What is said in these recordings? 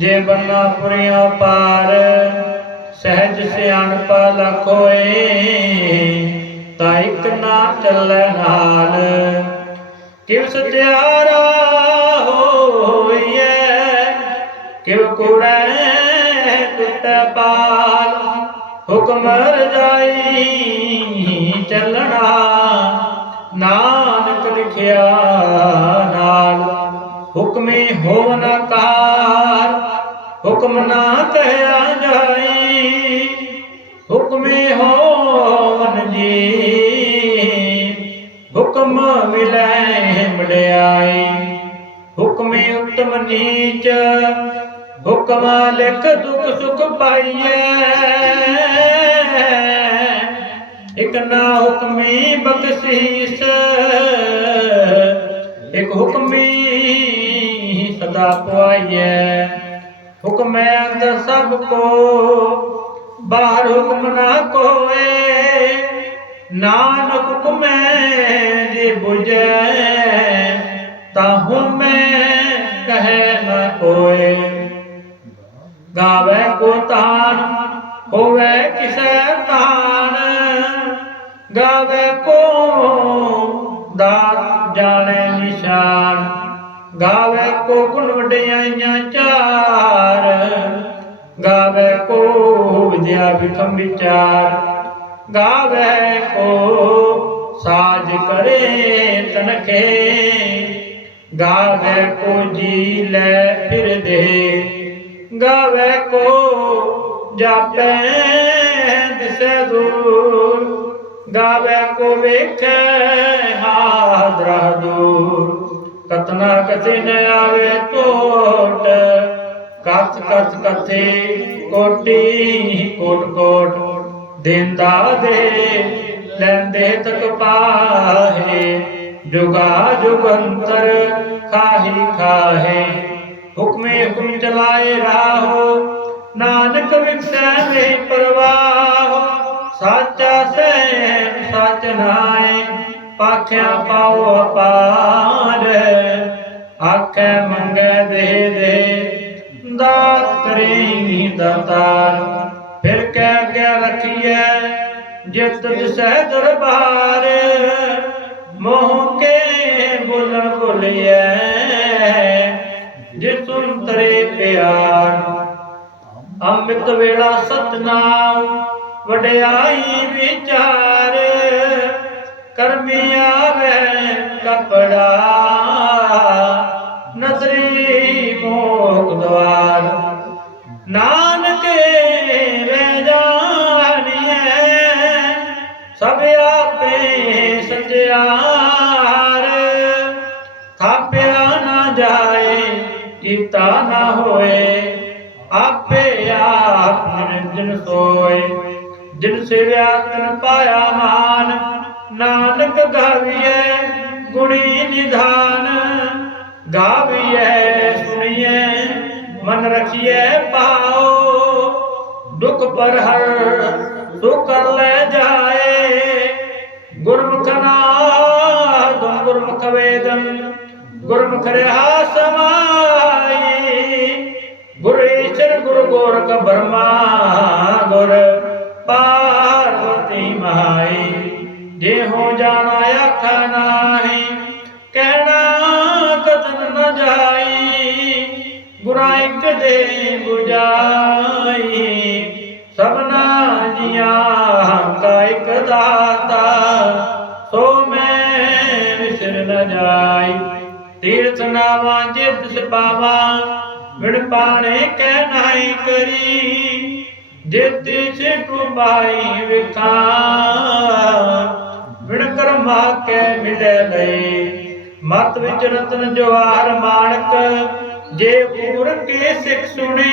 जे बन्ना पुरिया पार सहज सियाणपा लख होए ता इक ना चलै नाल किव सत्यारा होइए किव कूड़ै टुटै पाल हुक्म रजाई चलना नानक लिखिया नाल हुक्मे होवन कार हुक्म ना कहया जाई हुक्मे होवन जी हुक्म मिलै वड्याई हुक्मे उत्तम नीच हुक्म लिख दुख सुख पाइए एक ना हुक्मी बख्शीस एक हुक्मी सदा पुआइए हुक्म अंदर सबको बाहर हुक्म ना कोए नानक हुक्म जे बुझे ताहू मैं कहे न कोए गावे को तान होवे किसे तान गावे को दात जाने निशान गावे को गुण वड्याइयां चार गावे को विद्या विक्रम विचार गावे को साज करे तनखे गावे को जी ले फिर दे गावे को जापे दिसे दूर गावे को वेखे हादरा दूर कतना कथिन आवे टोट कथ कथ कथे कोटि कोट कोट देंदा दे लैंदे तक पाहे जुगा जुगंतर खाही खाहे हुक्मे हुक्म चलाए राहो नानक विकसै नहीं परवाह साचा से सच नाए पाख्या पाओ अपार आखे मंगे दे दे दात करेंगी दातार फिर कह क्या रखिए जित दिसै दरबार मोह के बोलन बोलिए जिस सुन तरे प्यार अमृत वेला सतनाम वड्याई विचार कर्मी आवे कपड़ा नजरी मोक द्वार नानक रे जानिए सब आपे सत्यार थाप्या ना जाए कीता ना होए आपे आप निरंजन सोए जिन से व्यातन पाया मान नानक गाविए गुणी निधान गाविए सुनिए मन रखिए पाओ दुख पर हर सुख ले जाए गुरमुख नाद गुरमुख वेदन गुरमुख रहा समाई गुरु ईश्वर गुरु गोरख ब्रह्मा गुर पार्वती माई जे हो जाना आखा नाही कहना कथन न जाई गुरा एक दे बुझाई सबना जिया का एक दाता सो मैं विसर न जाई तीर्थ नावा जित पावा विण पाने कहनाई करी जेती सिटू पाई विखा विण कर्मा के मिले लई मत विच रतन जवाहर माणक जे पूर के सिख सुने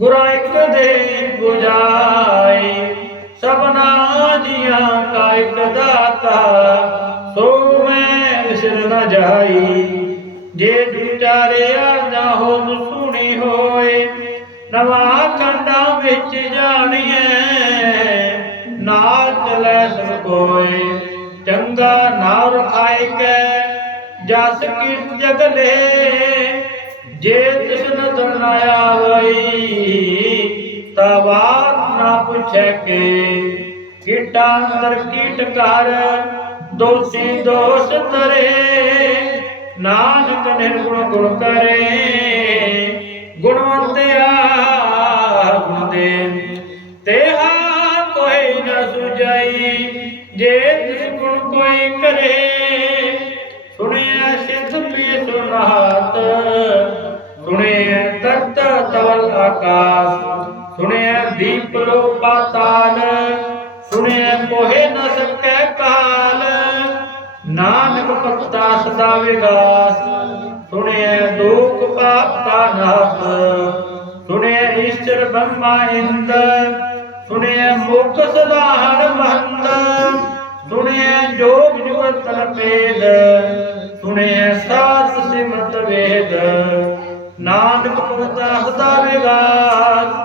गुरा एक दे बुझाई सबना जिया का एक दाता सो मैं विसर न जाई जे विचारे आजा हो सुनी होए नवा खंडा विच जानिए नाल चलै सब कोय चंगा नाव रखाए के जस कीर्त जगले जे तिस नदर न आवई तबात ना पूछे के कीटा अंदर कीट कर दोषी दोष तरे नानक निर्गुण गुण करे गुणवंतिया गुण दे तेहा कोई न सुझाई जे तिस गुण कोई करे सुनिया सिद्ध प्रिय सुनात सुनिया तत्त तवल आकाश सुनिया दीप लो पाताल सुनिया कोहे न सकै काल नानक पत्ता सदा विगास सुनिया दुख पाप का नाश सुनिया ईश्वर ब्रह्मा इंद्र सुनिया मुख सदाहर महंत सुनिया जोग निवर्तन भेद सुनिया सास सिमत वेद नानक पत्ता सदा विगास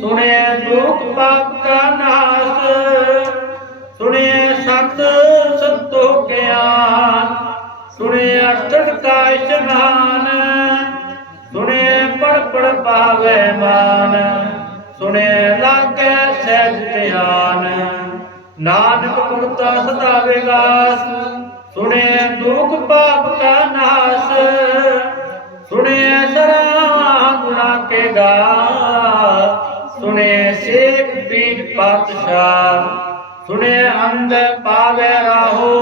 सुनिया दुख पाप का नाश सुनिया सत संतो ज्ञान सुनिया तड़का स्नान सुनिया पढ़ पढ़ पावे मान सुनिया लागे सहज ध्यान नानक मुक्ता सदा विगास सुनिया दुख पाप का नाश सुनिया सरा गुना के गा सुने शेख पीर पातशाह सुने अंध पावे राहो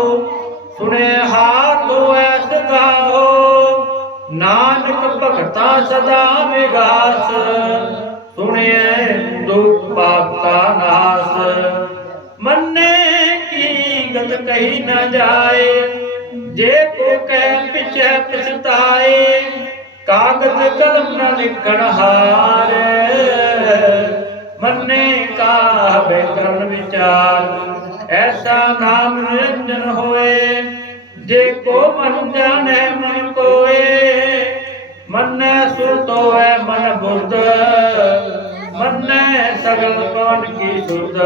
सुने हाथ होए सदा हो नानक भगता सदा विगास सुने दुख पाप का नाश मन्ने की गत कही न जाए जे को कह पिछे पछताए कागज कलम न लिखण हार मन्ने का बेकरण विचार ऐसा नाम निरंजन होए जे को मन जाने मन कोए मन सुरत होए मन बुद्ध मन सगल पवन की सुध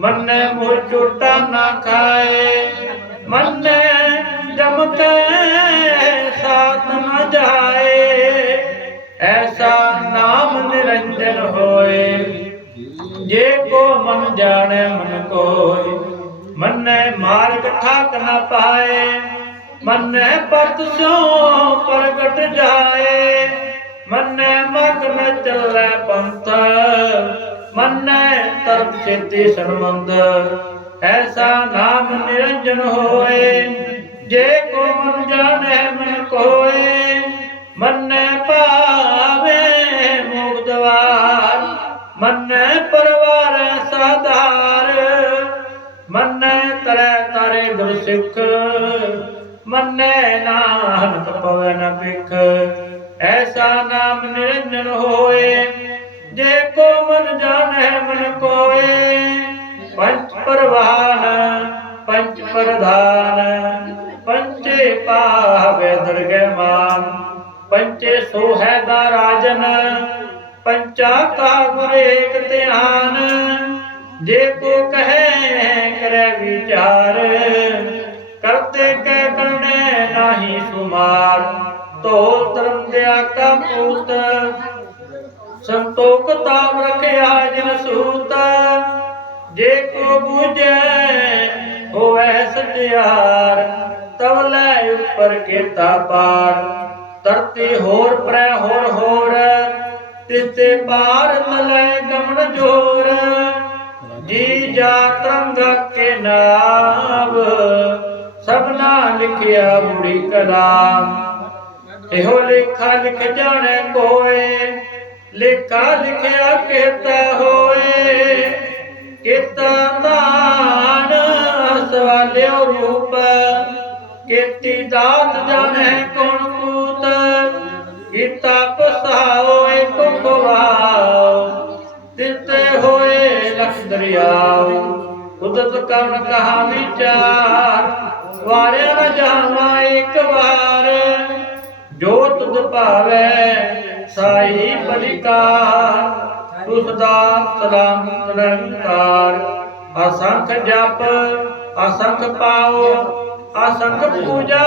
मन मुँह चोटा ना खाए मन जम के साथ न जाए ऐसा नाम निरंजन होए जे को मन जाने मन कोय मन मार्ग ठाक न पाए मन पत सो प्रगट जाए मन मग्न चले पंथ मन तरफ चेती संबंध ऐसा नाम निरंजन होए जे को मन जाने मन कोय मन पावे मुक्तवार मन परवार साधार मन करे तारे गुर सिख मन नानक पवन बिख ऐसा नाम निरंजन होए जे को मन जाने मन कोय पंच परवान पंच प्रधान पंचे पावे दरगह मान पंचे सोहैदा राजन पंचा का गुर एक ध्यान जे को कहे करे विचार करते के करने नाही सुमार तो धर्म दया का पूत संतोख ताम रखिया जिन सूत जे को बूझे होवे सत्यार तब लै ऊपर केता पार तरती होर प्रै होर तिते पार तले गमन जोर जी जा तरंगा के नाम सबना लिखिया बुरी कलाम एहो लेखा लिख जाने कोय लेखा लिखिया कहता होए केता दान सवाल्यो रूप केती दात जाने कौन कूत गीता पसाओ एक खुवाओ तिते होए लख दरियाओ कुदरत कवन कहा विचार वारे न जावा एक बार जो तुझ पावे साई बलिकार तुसदा सलाम निरंकार असंख जप असंख पाओ असंख पूजा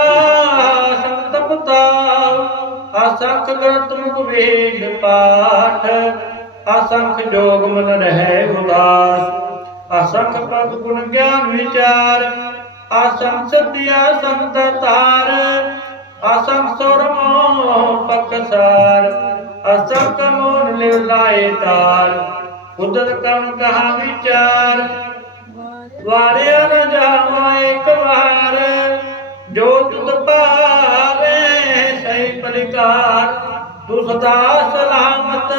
असंख तपताप, असंख ग्रंथ मुख वेद पाठ, असंख जोग मन रहे उदास, असंख पद गुण ज्ञान विचार, असंख सत्य असंख दातार, असंख सुर मोह पकसार, असंख मोन लिव लाए तार, कुदरत कण कहा विचार, वारिया न जावा एक बार, जो तुद पावे सही परिकार, तू सदा सलामत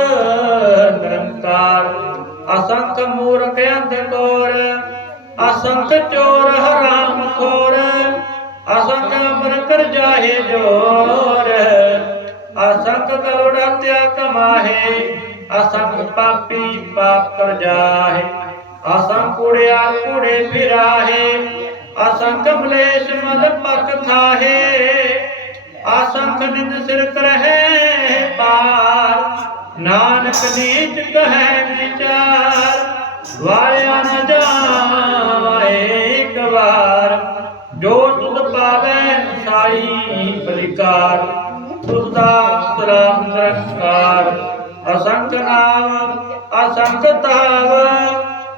निरंकार, असंख मूर्ख अंधकोर, असंख चोर हराम खोर, असंख अमर कर जाहे जोर, असंख करोड़ हत्या कमाहे, असंख पापी पाप कर जाहे, असंख कूड़िया कूड़े फिराहे, असंख मलेश मल पक खाहे, असंख निंद सिर करहे पार, नानक नीच कहे विचार, वाया न जावा एक बार, जो तुद पावे साई परिकार, तुसदा सलाम निरंकार, असंख नाम असंख ताव,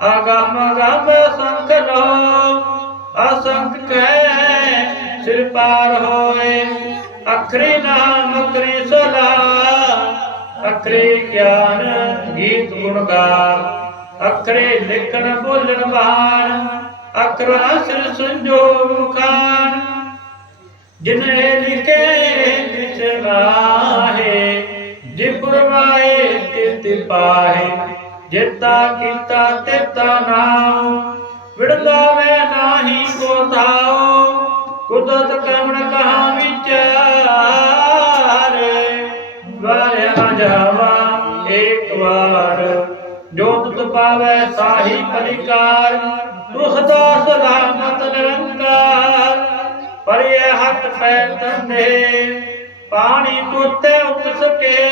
अगम अगम असंख लो, असंख कह सिर पार होए, अखरी नाम अखरी सलाह, अखरे ज्ञान गीत गुण गा, अखरे लिखन बोलन बाण, अखरा सिर संजोग खान, जिन्हें लिखे तिस नाहे, जिपुर माए तित पाहे, जेता कीता तेता नाम, विड़गावे नाही को थाओ, कुदरत कमण कहा विचार, द्वारे न जावा एक बार, जो तुत पावे साही परिकार, तू सदा सलामत निरंकार, पर ये हाथ पैर तंदे, पानी तोते उत सके,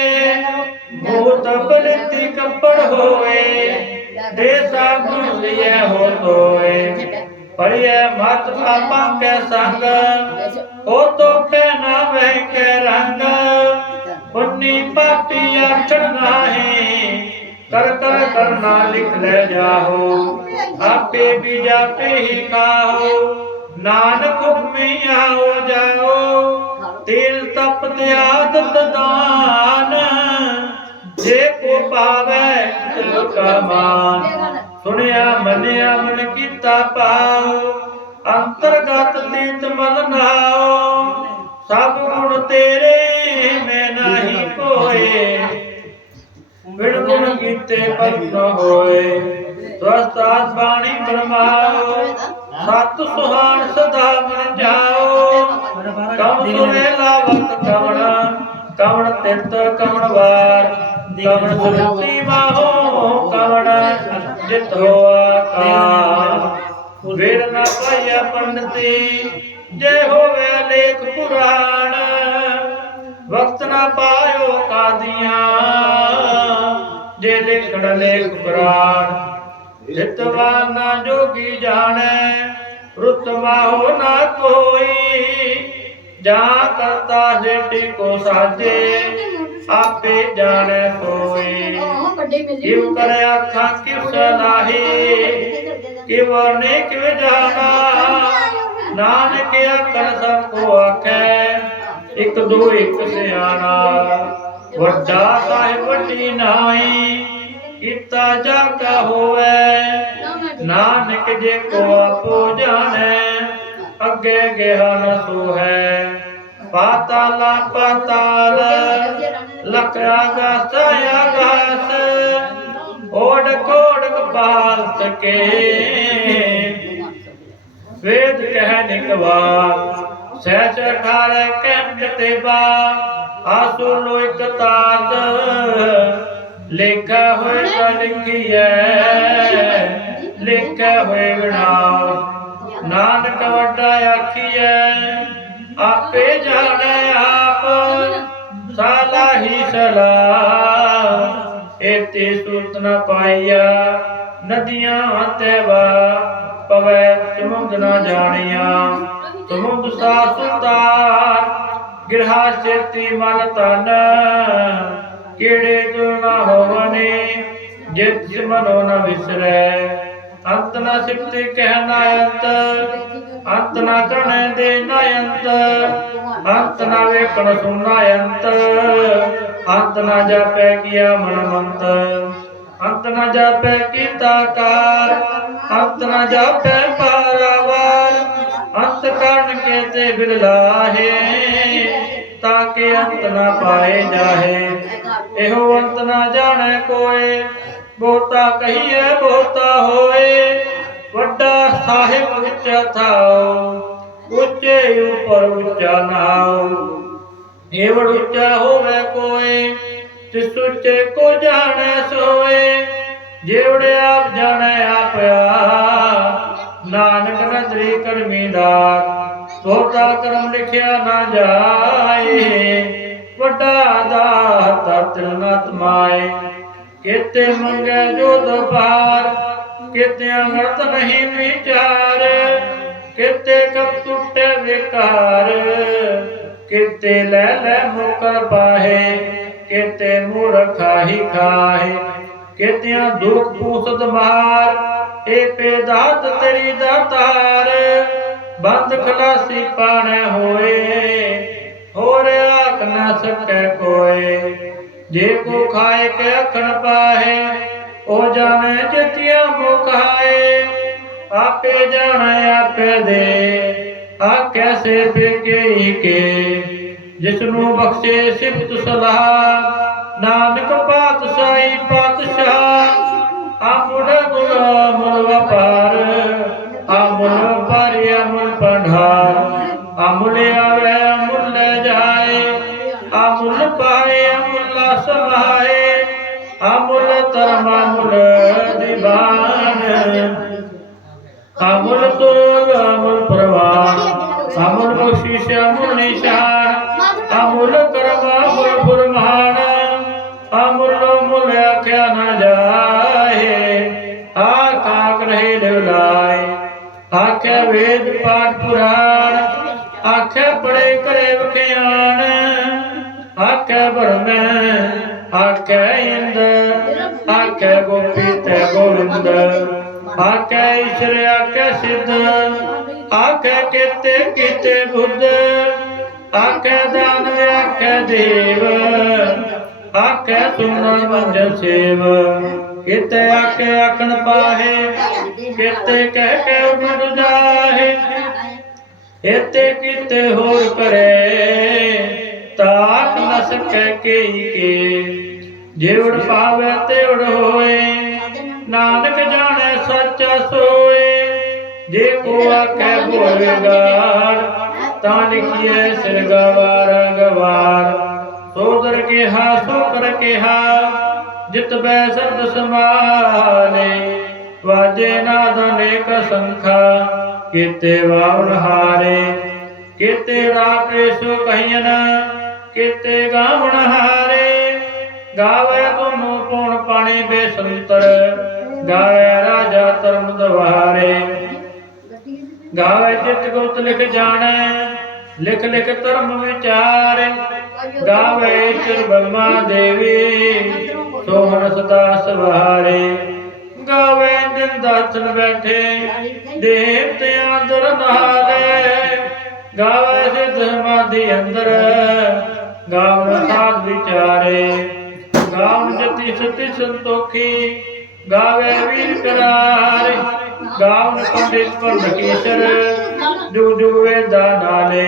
भूत बलती कपड़ होए, देसा गुण लिए हो तोए, पर ये मत पापा के संग, हो तो पहना वह के रंग, पुन्नी पापी अक्षर नाहे, कर कर करना लिख ले जाओ, आपे भी जापे ही खाओ, नानक में आओ जाओ, तेल तप त्यागत दान, जे को पावे तिल का मान, सुनिया मनिया मन कीता पाओ, अंतर्गत तीत मन नाओ, सब गुण तेरे में नहीं कोए, बिन गुण कीते पद न होए, स्वस्थ बाणी फरमाओ, सत सुहान सदा मन जाओ, कम सुनेला वक्त कवण, कवण तित कवण वार, कवण सुरती माहो कवण जित होआ काल, वेद न पाया पंडिती, जय होवे लेख पुराण, वक्त न पायो कादियां, जे लिखण लेख पुराण, हितवान न जोगी जाने, रुत माहो ना कोई, जहाँ करता जेठी को साजे, आपे जाने कोई, किव करे आखा किव सलाहे, किव ने किव जाना, नानक आखन सबको आखे, एक दो एक सियाना, वड्डा साहिब वड्डी नाई, किता जाका होवे, नानक जे को आपो जाने, अगे गेहा न सो है, पाताल पाताल, लख आगास आगास, ओढ़ कोढ़ बाल सके, वेद कह निकवार, सहज 18 कहन कतेबा, आसु लोक तात, लिखा होए तो लिखिए, लिखा होए विनाश, नानक वड्डा आखिए, आपे जाने आप, साला ही सलाह, एते सूत न पाइया, नदियां तेवा, पवै समुद्र न जानिया, ਸਮੁੰਦ ਸਾਸੁਤਾਰ ਗਿਰਹਾ ਸੇਤੀ ਮਨ ਤਨ ਕਿਹੜੇ ਜੋ ਨਾ ਹੋਵਨੇ ਜਿਤ ਸਿਮਰੋ ਨ ਵਿਸਰੈ ਅੰਤ ਨ ਸਿਫਤਿ ਕਹਿ ਨ ਅੰਤ ਨ ਕਰਨੇ ਦੇ ਨ ਅੰਤ ਨ ਵੇਖਣ ਸੁਣਾ ਅੰਤ ਨ ਜਾਪੈ ਕੀਆ ਮਨ ਮੰਤ ਅੰਤ ਨ ਜਾਪੈ ਕੀਤਾ ਕਾਰ ਅੰਤ ਨ ਜਾਪੈ ਪਾਰਾਵਾਰ ਅੰਤ ਕਰਨ ਕੇ ਤੇ ਬਿਰਲਾਹੇ ਤਾਂ ਕਿ ਅੰਤ ਨ ਪਾਏ ਜਾਹੇ ਇਹੋ ਅੰਤ ਨ ਜਾਣੈ ਕੋਇ ਬਹੁਤਾ ਕਹੀਏ ਬਹੁਤਾ ਹੋਏ ਵੱਡਾ ਸਾਹਿਬ ਉੱਚਾ ਥਾਉ ਉੱਚੇ ਉਪਰ ਉੱਚਾ ਨਾਉ ਏਵੜ ਉੱਚਾ ਹੋਵੇ ਕੋਇ ਤਿਸ ਉੱਚੇ ਕੋ ਜਾਣੈ ਸੋਏ ਜੇਵੜ ਆਪ ਜਾਣੈ ਆਪਿਆ ਨਾਨਕ ਨਦਰੀ ਕਰਮੀ ਦਾਤ ਤੋਤਾ ਕਰਮ ਲਿਖਿਆ ਨਾ ਜਾਏ ਵੱਡਾ ਦਾਤਾ ਤਿਲਨਤ ਮਾਏ ਕਿਤੇ ਮੰਗੈ ਜੋ ਦਪਾਰ ਕਿਤੇ ਅੰਮ੍ਰਿਤ ਨਹੀਂ ਵਿਚਾਰ ਕਿਤੇ ਕਬ ਟੁੱਟੇ ਵਿਕਾਰ ਕਿਤੇ ਲੈ ਲੈ ਮੁਕਰ ਪਾਹੇ ਕਿਤੇ ਮੂਰਖਾ ਹੀ ਖਾਹੇ ਕਿਤਿਆਂ ਦੁਖ ਪੂਸਤ ਮਾਰ ਏ ਪੇਦਾਤ ਤੇਰੀ ਦਾਤਾਰ ਬੰਦ ਖਲਾਸੀ ਪਾਣੈ ਹੋਏ ਹੋਰ ਆਖ ਨ ਸਕੈ ਕੋਏ ਜੇ ਕੋ ਖਾਏ ਕੇ ਅਖਣ ਪਾਹੇ ਉਹ ਜਾਣੈ ਜਿਤਿਆ ਮੁਖਾਏ ਆਪੇ ਜਾਣੈ ਆਪੇ ਦੇ ਆਖੈ ਸੇ ਬੇਕੇ ਕੇ ਜਿਸਨੂੰ ਬਖਸ਼ੇ ਸਿਫਤ ਸਲਾਹ ਨਾਨਕ ਪਾਤਸ਼ਾਹੀ ਪਾਤਸ਼ਾਹ ਆਮੁੜ ਗੁਣ ਮੁਲ ਵਪਾਰ ਆਮੁਲ ਪਾਰਿ ਅਮੁਲ ਪੰਢਾਰ ਅਮੁਲ ਆਵੇ ਅਮੁਲ ਜਾਏ ਅਮੁਲ ਪਾਏ ਅਮੁਲ ਸਮਾਏ ਅਮੁਲ ਧਰਮ ਅਮੁਲ ਦੀਵਾਨ ਅਮੁਲ ਤੋਲ ਅਮੁਲ ਪ੍ਰਵਾਨ ਅਮੁਲ ਬਖਸ਼ਿਸ਼ ਅਮੁਲ ਨਿਸ਼ਾਨ ਅਮੁਲ ਕਰਮ ਅਮੁਲ ਫੁਰਮਾਨ ਅਮੁਲ ਮੁਲ ਆਖਿਆ ਨਾ ਜਾਏ ਆਖ ਰਹੇ ਲਿਵਲਾਏ ਆਖਿਆ ਵੇਦ ਪਾਠ ਪੁਰਾਣ ਆਖਿਆ ਪੜੇ ਕਰੇ ਵਖਿਆਨ ਆਖਿਆ ਬਰਮੈ ਆਖਿਆ ਇੰਦ ਆਖਿਆ ਗੋਪੀ ਤੈ ਗੋਵਿੰਦ ਆਖਿਆ ਈਸ਼ਰ ਆਖਿਆ ਸਿੱਧ ਆਖਿਆ ਕੀਤੇ ਕੀਤੇ ਬੁੱਧ ਆਖਿਆ ਦਾਨਵ ਆਖਿਆ ਦੇਵ ਆਖਿਆ ਸੁਨਣ ਮੰਜ ਸੇਵ ਕਿਤੇ ਆਖੇ ਆਖਣ ਪਾਹੇ ਕਿਤੇ ਕਹਿ ਕੇ ਉਡ ਜਾਹੇ ਇਤੇ ਕਿਤੇ ਹੋਰ ਕਰੇ ਤਾਕ ਨ ਸਕੈ ਕੇਈ ਕੇ ਜਿਵੜ ਪਾਵੇ ਤੇ ਉੜ ਹੋਏ ਨਾਨਕ ਜਾਣੈ ਸੱਚਾ ਸੋਏ ਜੇ ਕੋ ਆਖੈ ਬੋਲੇਗਾਰ ਤਾਂ ਲਿਖੀਐ ਸਿਰ ਗਵਾਰ ਗਵਾਰ ਸੋ ਦਰ ਕਿਹਾ ਸੋ ਕਰ ਕਿਹਾ ਜਿਤ ਬੈ ਸਰਬ ਸਮਾਲੇ ਵਾਜੇ ਨਾਦ ਅਨੇਕ ਸੰਖਾ ਕੀਤੇ ਵਾਵਨ ਹਾਰੇ ਕੀਤੇ ਰਾਪੇ ਸੋ ਕਹੀਨ ਕੀਤੇ ਗਾਵਣ ਹਾਰੇ ਗਾਵੇ ਤੁਮੋ ਪਉਣ ਪਾਣੀ ਬੇਸੰਤਰ ਗਾਵੇ ਰਾਜਾ ਧਰਮ ਦਵਾਰੇ ਗਾਵੇ ਜਿਤ ਗੁਪਤ ਲਿਖ ਜਾਣੈ ਲਿਖ ਲਿਖ ਧਰਮ ਵਿਚਾਰ ਗਾਵੇ ਚਿਰ ਬ੍ਰਹਮਾ ਦੇਵੀ ਸੋਹਣ ਸਦਾ ਸਵਾਰੇ ਗਾਵੇ ਦਿਨ ਦਾਸਨ ਬੈਠੇ ਦੇਵਤਿਆਂ ਦਰ ਨਾਲੇ ਗਾਵੇ ਸਿਧ ਸਮਾਧੀ ਅੰਦਰ ਗਾਵਣ ਸਾਧ ਵਿਚਾਰੇ ਗਾਵਣ ਜਤੀ ਸਤੀ ਸੰਤੋਖੀ ਗਾਵੇ ਵੀਰ ਕਰਾਰੇ ਗਾਵਣ ਪੰਡਿਤ ਪਰਮੇਸ਼ਰ ਜੁਗ ਜੁਗ ਵੇਦਾ ਨਾਲੇ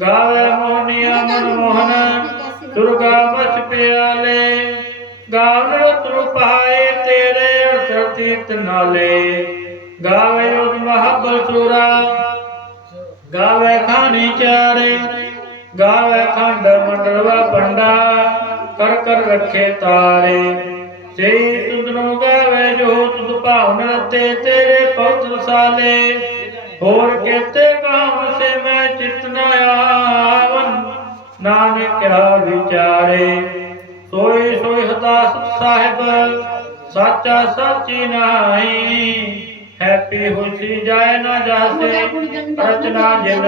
ਗਾਵੇ ਮੋਹਨੀਆ ਮਨ ਮੋਹਨ ਦੁਰਗਾ ਮਛ ਪਿਆਲੇ ਗਾਵਨ ਰਤਨ ਪਾਏ ਤੇਰੇ ਅਰਥ ਤੀਰਥ ਨਾਲੇ ਗਾਵੇ ਉਦ ਮਹਾਬਲ ਸੂਰਾ ਗਾਵੇ ਖਾਣੀ ਚਾਰੇ ਗਾਵੇ ਖੰਡ ਮੰਡਲਵਾ ਪੰਡਾ ਕਰ ਕਰ ਰੱਖੇ ਤਾਰੇ ਸਹੀ ਤੁਧਨੋਂ ਗਾਵੇ ਜੋ ਤੁਧ ਭਾਵਨ ਰਤੇ ਤੇਰੇ ਪਉਤ ਸਾਲੇ ਹੋਰ ਕੇਤੇ ਗਾਵਨ ਸੇ ਮੈਂ ਚਿਤ ਨ ਆਵਨ ਨਾਨਕ ਕਿਹਾ ਵਿਚਾਰੇ ਸੋਈ ਸੋਈ ਹਦਾਸ ਸਾਹਿਬ ਸਾਚਾ ਸਾਚੀ ਨਾਹੀ ਹੈਪੀ ਹੋਸੀ ਜਾਏ ਨਾ ਜਾਸੇ ਰਚਨਾ ਜਿਨ